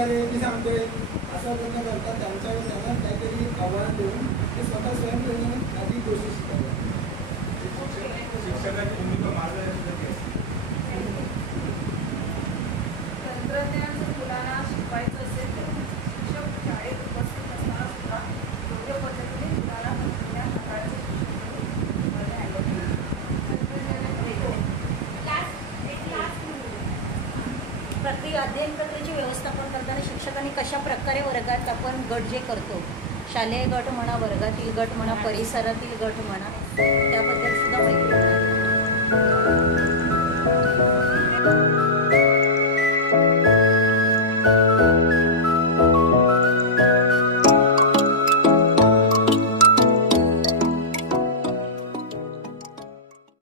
प्रकारे मी सांगतोय असा प्रकार करतात त्यांना काहीतरी आव्हान देऊन ते स्वतः स्वयंप्रेरणेने अधिक गोष्टी शिकायला. शिक्षकाची भूमिका मार्गदर्शक असते. तंत्रज्ञान जर मुलांना शिकवायचं असेल तर शिक्षक शाळेत उपस्थित असताना सुद्धा योग्य पद्धतीने मुलांना तंत्रज्ञान हाताळायचं अध्ययन कक्षाचे व्यवस्थापन करताना शिक्षकांनी कशा प्रकारे वर्गात आपण गट जे करतो, शालेय गट म्हणा, वर्गातील गट म्हणा, परिसरातील गट म्हणा, त्याबद्दल सुद्धा माहिती